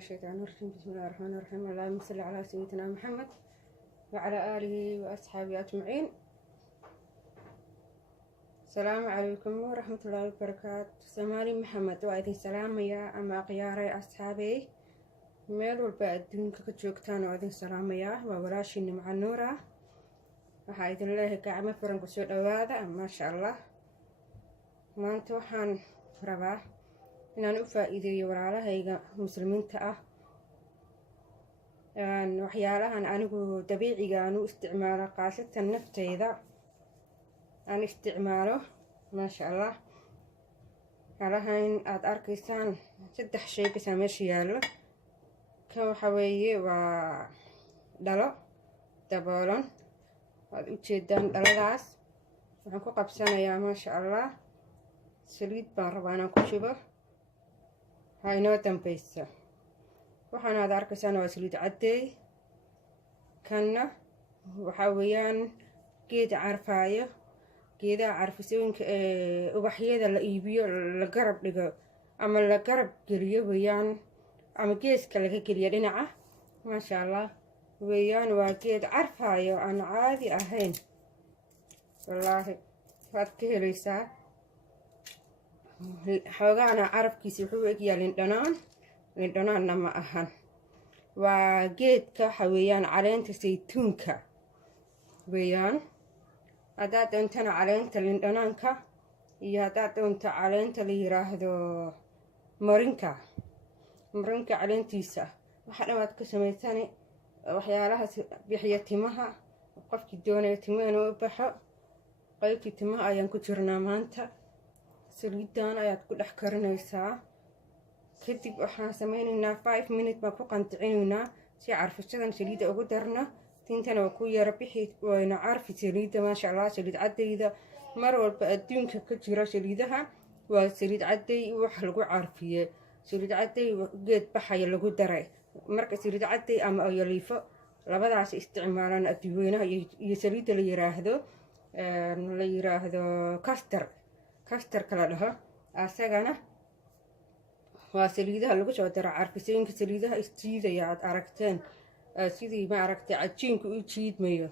الشيطان الرجيم. بسم الله الرحمن الرحيم. اللهم صل على سيدنا محمد وعلى آله وأصحابه أجمعين. السلام عليكم ورحمة الله وبركاته. سمالي محمد وأيدي سلام يا أما قياري أصحابي ميل والبعد دينك كجوكتان وأيدي سلام يا ووراشيني مع النورة وحايد الله كعمة فرنك سود أوادا ما شاء الله. ما أنت وحان رباه inaan u faa'iideeyo walaalahayga muslimiinta ah waxyaalahan anigu dabiiciga aan u isticmaalo qaasatan nafteyda aan isticmaalo maasha allah. halahayn aad arkaysaan 3 shay ka meesha yaallo. kan waxa weeye waa dhalo daboolan, waad u jeedaan dhaladaas. waxaan ku qabsanayaa maasha allah saliid baan rabaa inaan ku shubo. هاي دمبيسة وحنا هذا أركز أنا وسليد عدي كنا وحويان كيد عارفاية كيدا عارف يسوين وبحيدا لإيبيو لقرب لقى أما لقرب قريه ويان أما كيس كلا قريه لنعه ما شاء الله ويان وكيد عارفاية أنا عادي أهين والله فاتكه ليسا xoogaana carabkiisa wuxuu egyaa lindhanaanna ma ahan. waa geedka waxa weeyaan caleenta saytuunka weeyaan. haddaad doontana caleenta lindhanaanka iyo haddaad doonto caleenta la yiraahdo morinka caleentiisa waxa dhawaad ka samaysani waxyaalahaas bixiya timaha. qofkii doonaya timaha u baxo qaybtii timaha ayaan ku jirnaa maanta. saliidan ayaad ku dhex karinaysaa. kadib waxaan sameynaynaa 5 minutes baan ku qanticinaynaa si carfishadan saliida ugu darna. tintana waa ku yara bixi wayna carfi saliida maasha allah. saliid cadayda mar walba adduunka ka jira saliidaha waa saliid caday wax lagu carfiye. saliid caday geed baxaya lagu daray. marka saliid caday ama oyoliifo labadaas isticmaalaan adduweynaha iyo saliida la yiraahdo kastar kala dhaho asagana waa saliidaha lagu soo daro carfisooyinka. saliidaha isjiidaya aad aragteen sidii ma aragtay cajiinku u jiidmayo.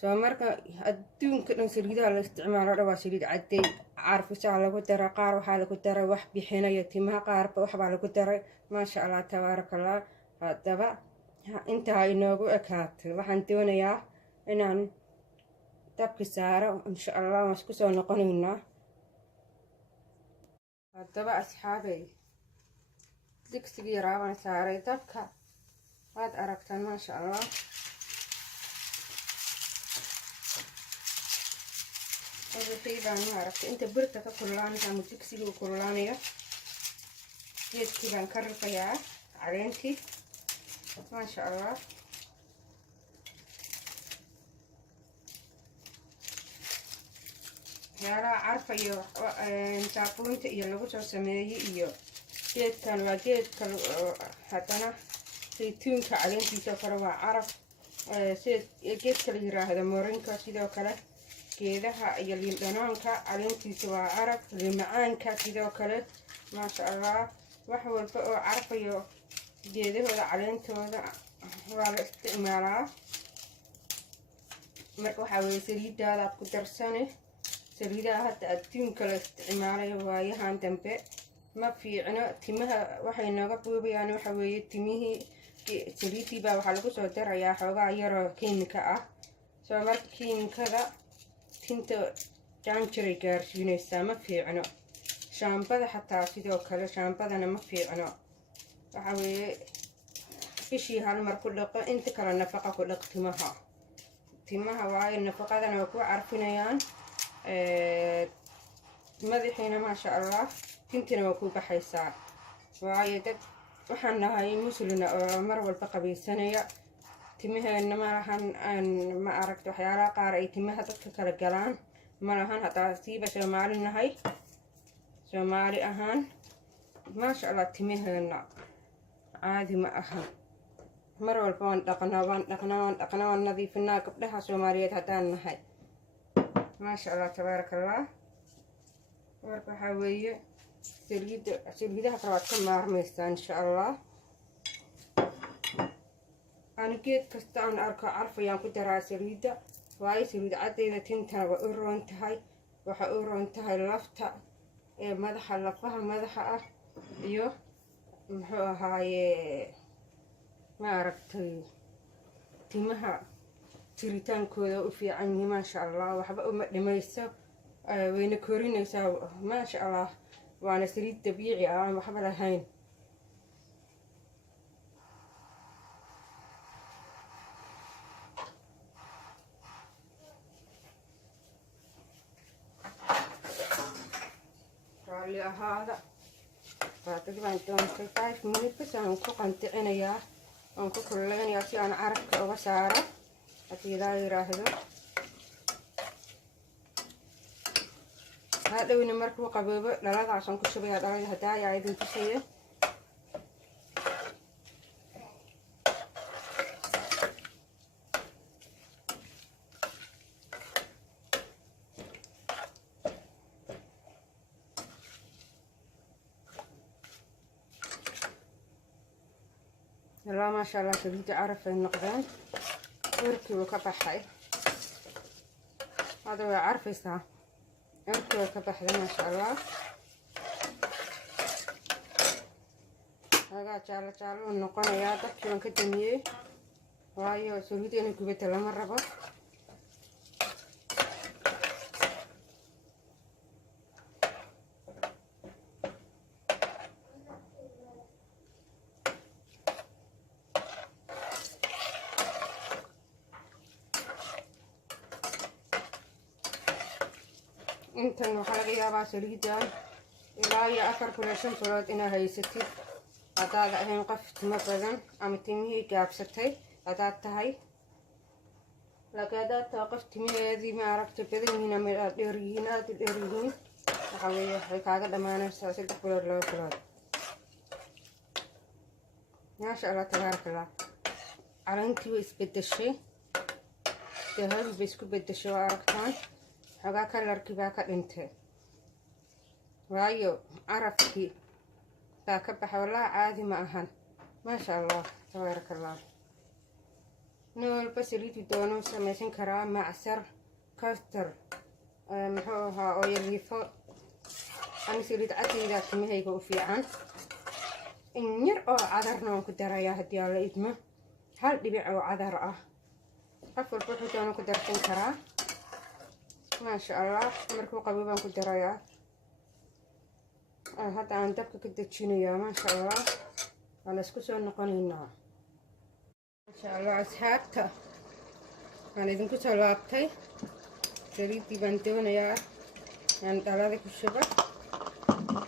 soo marka adduunka dhan saliidaha la isticmaalo dhan waa saliid caday. carfisaa lagu dara, qaar waxaa lagu daray wax bixinaya timaha, qaarba waxbaa lagu daray maasha allah tabaarakallah. haddaba intaa inoogu ekaatay waxaan doonayaa inaan dabki saaro insha allah. waan isku soo noqonaynaa. haddaba asxaabey digsigii yaraa baan saaray dabka waad aragtaan maasha allah. wixii baan ma aragtay inta birta ka kululaanaysa ama digsigii u kululaanayo geedkii baan ka rifayaa caleentii maasha allah. waxyaalaha carfa iyo saabuunta iyo lagu soo sameeyey iyo geedkan waa geedka haddana saytuunka caleentiisa oo kale waa caraf. sida geedka la yiraahdo morinka sidoo kale geedaha iyo lindhanaanka caleentiisa waa caraf. limacaanka sidoo kale maasha allah. wax walba oo carfayo geedahooda caleentooda waa la isticmaalaa. marka waxaa weeye saliidaadaad ku darsane. saliidaha hadda adduunka la isticmaalayo waayahan dambe ma fiicno. timaha waxay nooga buubayaan waxa weeye timihii saliidii baa waxaa lagu soo darayaa xoogaa yaroo kiimika ah. soo marka kiimikada tinta jaanjiray gaarsiinaysaa ma fiicno. shaambada xataa sidoo kale shaambadana ma fiicno. waxa weeye bishii hal mar ku dhaqo inta kale nafaqa ku dhaq timaha waayo nafaqadana waa ku carfinayaan. madaxiina maasha allah tintina waa ku baxaysaa. waayo dad waxaan nahay muslina oo mar walba qabaysanaya. timaheena malahan ma aragta waxyaalaha qaar ay timaha dadka kala galaan malahan. hataa siiba soomaali nahay soomaali ahaan maasha allah timaheena caadi ma aha. mar walba waan dhaqnaa waan nadiifinaa gabdhaha soomaaliyeed haddaan nahay maasha allah tabaarakallah. marka waxaa weeye saliidaha kale waad ka maarmaysaa insha allah. أنا جيت كستان أركع عارفة يوم كنت راسي ريدة وايس ريدة عدينا تنتها وأورون تهاي وحأورون تهاي لفتا مدحة لفها مدحة يو هاي ما عرفت تيمها تريتان كذا وفي عني ما شاء الله وحبا لما يسوي وين كورين يسوي ما شاء الله وأنا سريد طبيعي أنا وحبا لهين اللي هذا فتقريبا 25 minutes بس أنا كو قنطعنا إياه أنا كو كلنا ياسي أنا عارف كأوبا سارة أتي لا يراهدو هذا وين مركب قبيبة لا عشان كل شيء هذا هدايا عايزين تشيء لا ما شاء الله تبيت عارف النقدين وركي وكبحي هذا هو عارف يسا وركي وكبحي ما شاء الله هذا جالو النقون يا دك من كدميه وايو سويتي أنا كبيت لما ربط intan waxaa laga yaabaa saliidan ilaa iyo 4 kilo 5 bilood inaa haysatid hadaad ahayn qof timo badan ama timihii gaabsatay hadaad tahay laakiin hadaad tahay qof timiheedii ma aragta badan yihiin ama aad dheer yihiin waxaa weeye waxay kaaga dhammaanaysaa 3 bilood 2 bilood maasha allah tabaarakallah calantii way isbedeshay dahabi bay isku bedeshay waa aragtaan هذا كلر كباك أنت وايو عرفتي باكبح والله عادي ما أهان ما شاء الله تبارك الله نول بس اللي تدونو سميسين كرام معسر كاستر محوها أو يليفو أنا سيريد عتي إذا كمي هيكو في عن إنير أو عذرنا كدرا يا هدي على إدمه هل بيبيعوا عذر أفر بروحو دونو كدرتين كرام ما شاء الله مركو قبيبا كنت رايا هذا عن دبك كنت تشينيا ما شاء الله على سكوسو نقونينا ما شاء الله أصحابتا أنا إذن كنت لابتي تريدي بنتون يا يعني على الشبك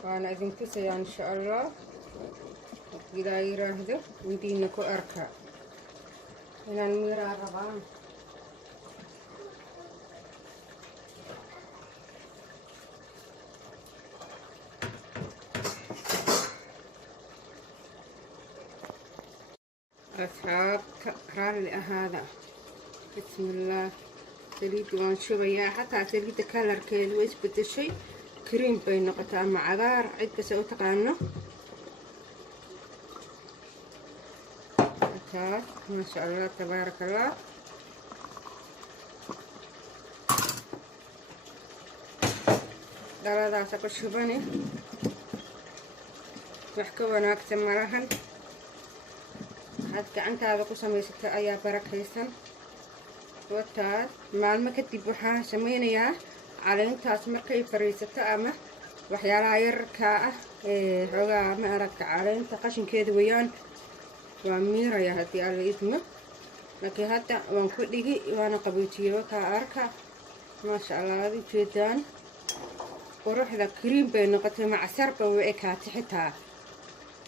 وأنا إذن كنت إن شاء الله إذا يراهدو ودينكو أركا هنا الميرا ربان أصحاب رالي هذا بسم الله سريد وان شوية حتى سريد كلر كيد ويثبت الشيء كريم بين قطع مع عذار عد بس أو تقانه ما شاء الله تبارك الله دلدا سكو شباني وحكونا أكتم مرهن هاد gacantaada ku samaysatay ayaa barakaysan wataad maalmo kadib waxaan sameynayaa caleentaas markay fariisato ama waxyaalaha yarka ah xogaa ma aragta caleenta qashinkeeda weeyaan waa miiraya haddii alla idmo laakiin hadda waan ku dhigi waana qaboojiyey ka arka maasha allah aad u jeedaan quruxda kariim bay noqotay macsarba way ekaatay xitaa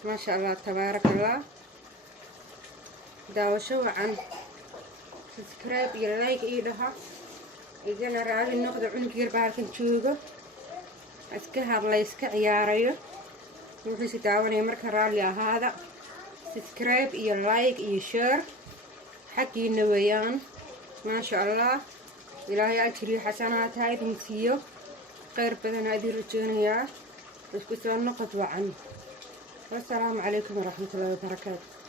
maasha allah tabaarakallah daawasho wacan subscribe iyo like iyo dhaha idina raali noqdo cunug yar baa halkan joogo iska hadlay iska ciyaarayo wuxuu daawanaya marka raali ahaada subscribe iyo like iyo share xaqiina weeyaan maasha allah ilaahay ajri xasanaad ha idin siiyo khayr badan aad rajoonayaa isku soo noqod wacan. Wassalaamu calaykum waraxmatullaahi wabarakaatu.